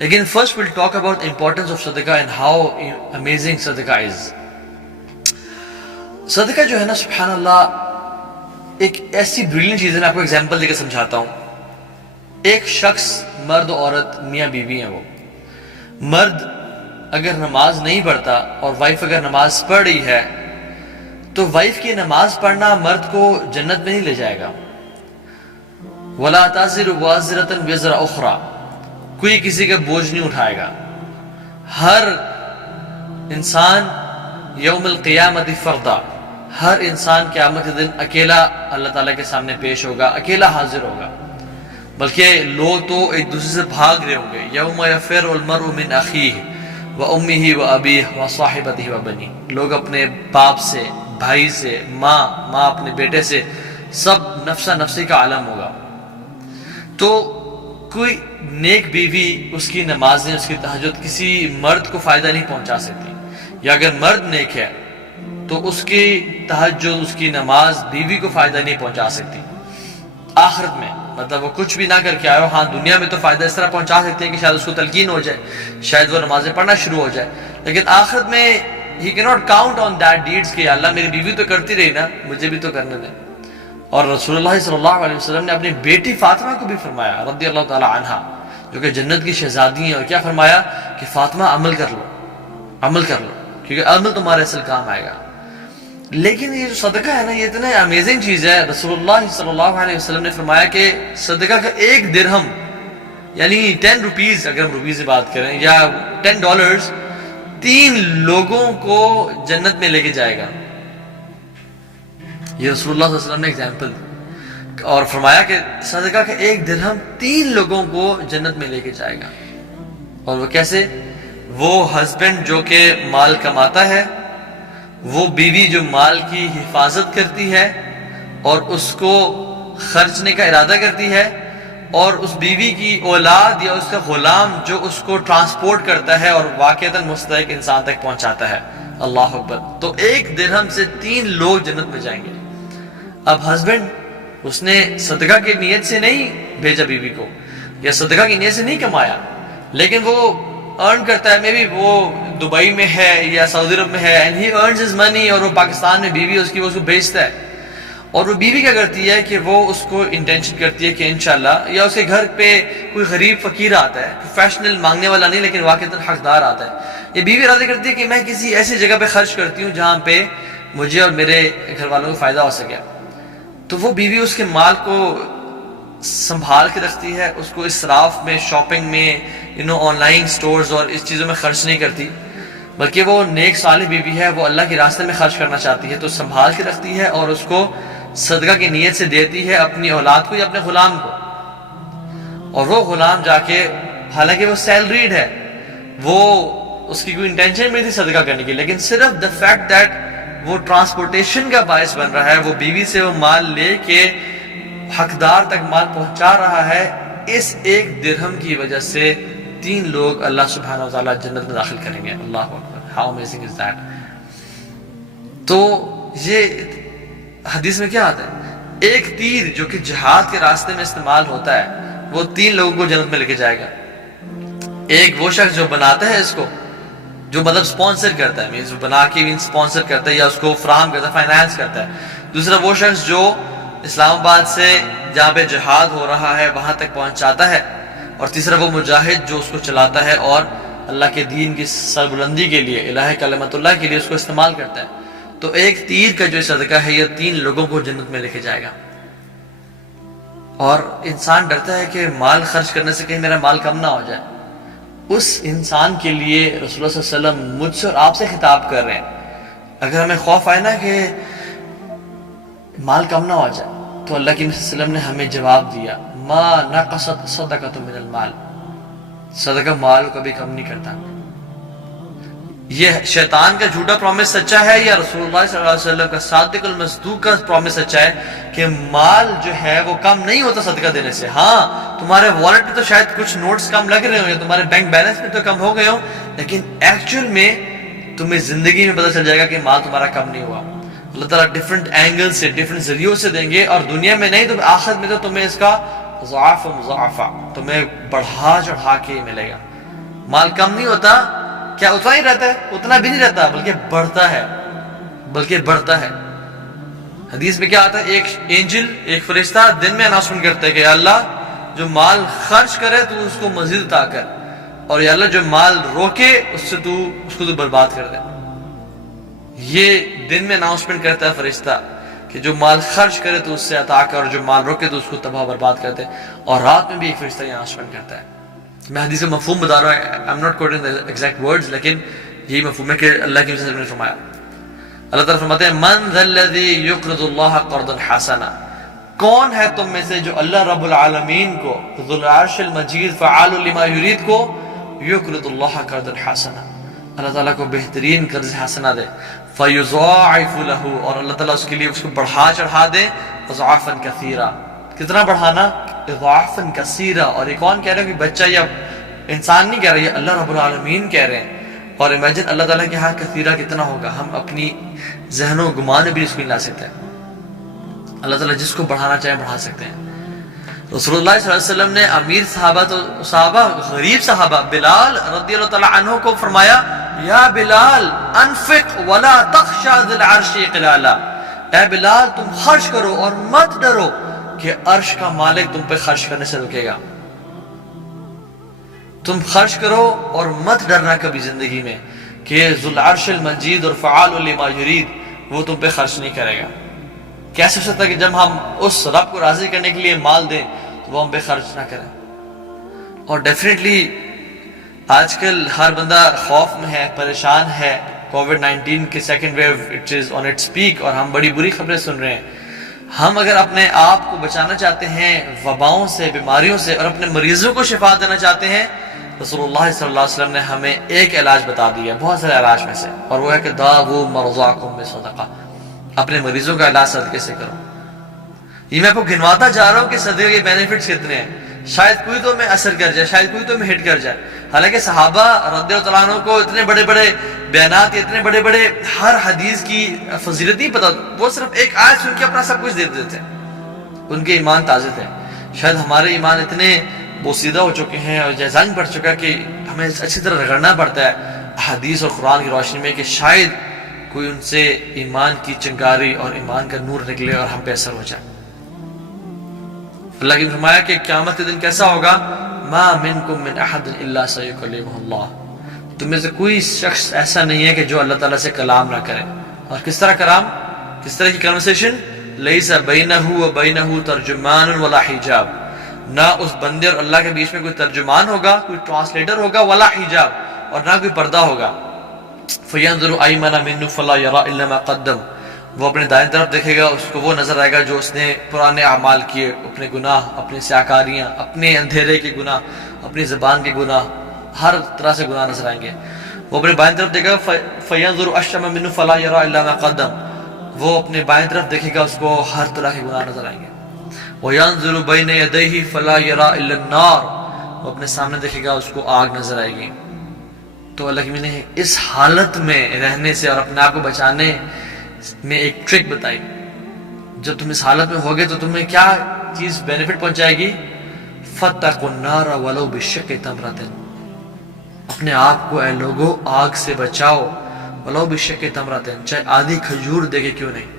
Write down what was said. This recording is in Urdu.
لیکن first will talk about importance of صدقہ اینڈ ہاؤ امیزنگ صدقہ از. صدقہ جو ہے نا سبحان اللہ ایک ایسی بریلینٹ چیز ہے. میں آپ کو ایگزامپل دے کے سمجھاتا ہوں. ایک شخص مرد و عورت میاں بیوی ہیں. وہ مرد اگر نماز نہیں پڑھتا اور وائف اگر نماز پڑھ رہی ہے تو وائف کی نماز پڑھنا مرد کو جنت میں نہیں لے جائے گا. وَلَا تَزِرُ وَازِرَةٌ وِزْرَ أُخْرَى, کوئی کسی کا بوجھ نہیں اٹھائے گا. ہر انسان یوم القیامت فردا, ہر انسان قیامت کے دن اکیلا اللہ تعالیٰ کے سامنے پیش ہوگا, اکیلا حاضر ہوگا. بلکہ لوگ تو ایک دوسرے سے بھاگ رہے ہوں گے. یوم یفر المرء من اخیہ وامہ وابیہ وصاحبتہ وبنیہ, لوگ اپنے باپ سے, بھائی سے, ماں اپنے بیٹے سے, سب نفسا نفسی کا عالم ہوگا. تو کوئی نیک بیوی, اس کی نمازیں, اس کی تہجد کسی مرد کو فائدہ نہیں پہنچا سکتی. یا اگر مرد نیک ہے تو اس کی تہجد, اس کی نماز بیوی کو فائدہ نہیں پہنچا سکتی. آخرت میں مطلب وہ کچھ بھی نہ کر کے آئے, ہاں دنیا میں تو فائدہ اس طرح پہنچا سکتے ہیں کہ شاید اس کو تلقین ہو جائے, شاید وہ نمازیں پڑھنا شروع ہو جائے. لیکن آخرت میں ہی کی not count on that deeds کہ اللہ میری بیوی تو کرتی رہی نا, مجھے بھی تو کرنے دیں. اور رسول اللہ صلی اللہ علیہ وسلم نے اپنی بیٹی فاطمہ کو بھی فرمایا رضی اللہ تعالی عنہا, جو کہ جنت کی شہزادی ہیں, اور کیا فرمایا کہ فاطمہ عمل کر لو کیونکہ عمل تمہارے اصل کام آئے گا. لیکن یہ جو صدقہ ہے نا, یہ اتنا امیزنگ چیز ہے. رسول اللہ صلی اللہ علیہ وسلم نے فرمایا کہ صدقہ کا ایک درہم یعنی 10 روپیز, اگر ہم روپیز سے بات کریں, یا $10 3 لوگوں کو جنت میں لے کے جائے گا. یہ رسول اللہ صلی اللہ علیہ وسلم نے ایگزامپل دی, اور فرمایا کہ صدقہ کا ایک درہم 3 لوگوں کو جنت میں لے کے جائے گا. اور وہ کیسے؟ وہ ہسبینڈ جو کہ مال کماتا ہے, وہ بیوی جو مال کی حفاظت کرتی ہے اور اس کو خرچنے کا ارادہ کرتی ہے, اور اس بیوی کی اولاد یا اس کا غلام جو اس کو ٹرانسپورٹ کرتا ہے اور واقعتاً مستحق انسان تک پہنچاتا ہے. اللہ اکبر. تو ایک درہم سے 3 لوگ جنت میں جائیں گے. اب ہسبینڈ, اس نے صدقہ کی نیت سے نہیں بھیجا بیوی کو, یا صدقہ کی نیت سے نہیں کمایا, لیکن وہ ارن کرتا ہے, میں بھی وہ دبئی میں ہے یا سعودی عرب میں ہے, اینڈ ہی ارنز ہز منی, اور وہ پاکستان میں بیوی اس کی, وہ اس کو بھیجتا ہے. اور وہ بیوی کیا کرتی ہے کہ وہ اس کو انٹینشن کرتی ہے کہ انشاءاللہ, یا اس کے گھر پہ کوئی غریب فقیر آتا ہے, پروفیشنل مانگنے والا نہیں لیکن واقعتاً حقدار آتا ہے, یہ بیوی ارادہ کرتی ہے کہ میں کسی ایسی جگہ پہ خرچ کرتی ہوں جہاں پہ مجھے اور میرے گھر والوں کو فائدہ ہو سکے. تو وہ بیوی اس کے مال کو سنبھال کے رکھتی ہے, اس کو اسراف میں, شاپنگ میں, آن لائن سٹورز اور اس چیزوں میں خرچ نہیں کرتی, بلکہ وہ نیک صالح بیوی ہے, وہ اللہ کے راستے میں خرچ کرنا چاہتی ہے, تو سنبھال کے رکھتی ہے اور اس کو صدقہ کی نیت سے دیتی ہے اپنی اولاد کو یا اپنے غلام کو. اور وہ غلام جا کے, حالانکہ وہ سیلریڈ ہے, وہ اس کی کوئی انٹینشن نہیں تھی صدقہ کرنے کی, لیکن صرف دا فیکٹ دیٹ وہ ٹرانسپورٹیشن کا باعث بن رہا ہے, وہ بیوی سے وہ مال لے کے حقدار تک مال پہنچا رہا ہے, اس ایک درہم کی وجہ سے 3 لوگ اللہ سبحانہ وتعالی جنت میں داخل کریں گے. اللہ اکبر, ہاؤ امیزنگ از دیٹ. تو یہ حدیث میں کیا آتا ہے, ایک تیر جو کہ جہاد کے راستے میں استعمال ہوتا ہے, وہ 3 لوگوں کو جنت میں لے کے جائے گا. ایک وہ شخص جو بناتا ہے اس کو, جو مطلب سپانسر کرتا ہے, مینز بنا کے سپانسر کرتا ہے یا اس کو فراہم کرتا ہے, فائنانس کرتا ہے. دوسرا وہ شخص جو اسلام آباد سے جہاں پہ جہاد ہو رہا ہے وہاں تک پہنچاتا ہے. اور تیسرا وہ مجاہد جو اس کو چلاتا ہے اور اللہ کے دین کی سربلندی کے لیے, الہ کلمت اللہ کے لیے اس کو استعمال کرتا ہے. تو ایک تیر کا جو صدقہ ہے یہ 3 لوگوں کو جنت میں لے کے جائے گا. اور انسان ڈرتا ہے کہ مال خرچ کرنے سے کہیں میرا مال کم نہ ہو جائے. اس انسان کے لیے رسول اللہ صلی اللہ علیہ وسلم مجھ سے اور آپ سے خطاب کر رہے ہیں. اگر ہمیں خوف آئے نا کہ مال کم نہ ہو جائے, تو اللہ کے نبی صلی اللہ علیہ وسلم نے ہمیں جواب دیا, ما نقصت صدقۃ من المال, صدقہ مال کو کبھی کم نہیں کرتا. یہ شیطان کا جھوٹا پرومس سچا ہے یا رسول اللہ صلی اللہ علیہ وسلم کا صادق المصدوق کا پرومس سچا ہے کہ مال جو ہے وہ کم نہیں ہوتا صدقہ دینے سے؟ ہاں تمہارے والٹ میں تو شاید کچھ نوٹس کم لگ رہے ہوں یا تمہارے بینک بیلنس میں تو کم ہو گئے ہوں, لیکن ایکچوئل میں تمہیں زندگی میں پتہ چل جائے گا کہ مال تمہارا کم نہیں ہوا. اللہ تعالیٰ ڈفرنٹ اینگل سے, ڈفرنٹ ذریعوں سے دیں گے, اور دنیا میں نہیں تو آخرت میں تو تمہیں اس کا ضعف و مضاعفہ تمہیں بڑھا چڑھا کے ملے گا. مال کم نہیں ہوتا، کیا اتنا ہی رہتا ہے؟ اتنا بھی نہیں رہتا، بلکہ بڑھتا ہے. حدیث میں کیا آتا ہے؟ ایک اینجل، ایک فرشتہ دن میں اناؤنسمنٹ کرتا ہے کہ یا اللہ جو مال خرچ کرے تو اس کو مزید عطا کر، اور یا اللہ جو مال روکے اس کو تو برباد کر دے. یہ دن میں اناؤنسمنٹ کرتا ہے فرشتہ کہ جو مال خرچ کرے تو اس سے عطا کر، اور جو مال روکے تو اس کو تباہ برباد کر دے. اور رات میں بھی ایک فرشتہ یہ اناؤنسمنٹ کرتا ہے. میں حدیث کا مفہوم بتا رہا ہوں، I'm not quoting the exact words، لیکن یہی مفہوم ہے کہ اللہ کی وجہ سے نے فرمایا. اللہ تعالیٰ فرماتے ہیں من ذا الذی یقرض اللہ قرضا حسنا، کون ہے تم میں سے جو اللہ رب العالمین کو، ذو العرش المجید فعال لما یرید کو، یقرض اللہ قرضا حسنا، اللہ تعالیٰ کو بہترین قرض حسنا دے، فیضاعف له، اور اللہ تعالیٰ اس کے لیے اس کو بڑھا چڑھا دے، اضعافا کثیرا، کتنا بڑھانا؟ اضعافا کثیرا. اور یہ کون کہہ رہا ہے؟ کہ بچہ یا انسان نہیں کہہ رہا، یہ اللہ رب العالمین کہہ رہے ہیں. اور امیجن اللہ تعالیٰ کے ہاں کثیرہ کتنا ہوگا، ہم اپنی ذہن و گمان بھی اس کو نہیں لا سکتے. اللہ تعالیٰ جس کو بڑھانا چاہے بڑھا سکتے ہیں. رسول اللہ صلی اللہ علیہ وسلم نے امیر صحابہ غریب صحابہ بلال رضی اللہ تعالیٰ عنہ کو فرمایا یا بلال انفق ولا تخشى ذی العرش اقلالا، اے بلال تم خرچ کرو اور مت ڈرو کہ عرش کا مالک تم پہ خرچ کرنے سے رکے گا. تم خرچ کرو اور مت ڈرنا کبھی زندگی میں کہ ذو العرش المجید اور فعال لما یرید وہ تم پہ خرچ نہیں کرے گا. کیسے ہو سکتا ہے کہ جب ہم اس رب کو راضی کرنے کے لیے مال دیں تو وہ ہم پہ خرچ نہ کریں؟ اور ڈیفینیٹلی آج کل ہر بندہ خوف میں ہے، پریشان ہے. کووڈ-19 کے second wave it is on its peak, اور ہم بڑی بری خبریں سن رہے ہیں. ہم اگر اپنے آپ کو بچانا چاہتے ہیں وباؤں سے، بیماریوں سے، اور اپنے مریضوں کو شفا دینا چاہتے ہیں، رسول اللہ صلی اللہ علیہ وسلم نے ہمیں ایک علاج بتا دیا بہت سارے علاج میں سے، اور وہ ہے کہ داؤوا مرضاکم بصدقہ، اپنے مریضوں کا علاج صدقے سے کرو. یہ میں آپ کو گنواتا جا رہا ہوں کہ صدقے کے بینیفٹس کتنے ہیں. شاید کوئی تو میں اثر کر جائے، شاید کوئی تو میں ہٹ کر جائے. حالانکہ صحابہ رضی اللہ عنہ کو اتنے بڑے بڑے بیانات، اتنے بڑے بڑے ہر حدیث کی فضیلت نہیں پتا، وہ صرف ایک آیت سن کے اپنا سب کچھ دے دیتے تھے. ان کے ایمان تازے تھے. شاید ہمارے ایمان اتنے بوسیدہ ہو چکے ہیں اور زنگ پڑ چکا کہ ہمیں اچھی طرح رگڑنا پڑتا ہے حدیث اور قرآن کی روشنی میں کہ شاید کوئی ان سے ایمان کی چنگاری اور ایمان کا نور نکلے اور ہم پہ اثر ہو جائے. اللہ کی فرمایا کہ قیامت کے دن کیسا ہوگا؟ ما منکم من احد الا سیکلمہ اللہ، تم میں سے کوئی شخص ایسا نہیں ہے کہ جو اللہ تعالیٰ سے کلام نہ کرے. اور کس طرح کلام، کس طرح کی کنورسیشن؟ لیس بینہ و بینہ ترجمان ولا حجاب، نہ اس بندے اور اللہ کے بیچ میں کوئی ترجمان ہوگا، کوئی ٹرانسلیٹر ہوگا، ولا حجاب، اور نہ کوئی پردہ ہوگا. فینظر ایمن منہ فلا یری الا ما قدم، وہ اپنے دائیں طرف دیکھے گا، اس کو وہ نظر آئے گا جو اس نے پرانے اعمال کیے، اپنے گناہ، اپنی سیاکاریاں، اپنے اندھیرے کے گناہ، اپنی زبان کے گناہ، ہر طرح سے گناہ نظر آئیں گے. وہ اپنے بائیں طرف دیکھے گا، فینظر اشم منہ فلا یری الا ما قدم، وہ اپنے بائیں طرف دیکھے گا، اس کو ہر طرح کے گناہ نظر آئیں گے. وَيَنْظُرُ بَيْنَ يَدَيْهِ فَلَا يَرَى إِلَّا النَّارِ، وہ اپنے سامنے دیکھے گا، اس کو آگ نظر آئے گی. تو اللہ کی نے اس حالت میں رہنے سے اور اپنے آپ کو بچانے میں ایک ٹرک بتائی. جب تم اس حالت میں ہوگے تو تمہیں کیا چیز بینیفٹ پہنچائے گی؟ فَاتَّقُوا النَّارَ وَلَوْ بِالشِّقِّ تَمْرَةٍ، اپنے آپ کو اے لوگو آگ سے بچاؤ، وَلَوْ بِالشِّقِّ تَمْرَةٍ، چاہے آدھی کھجور دے کے کیوں نہیں.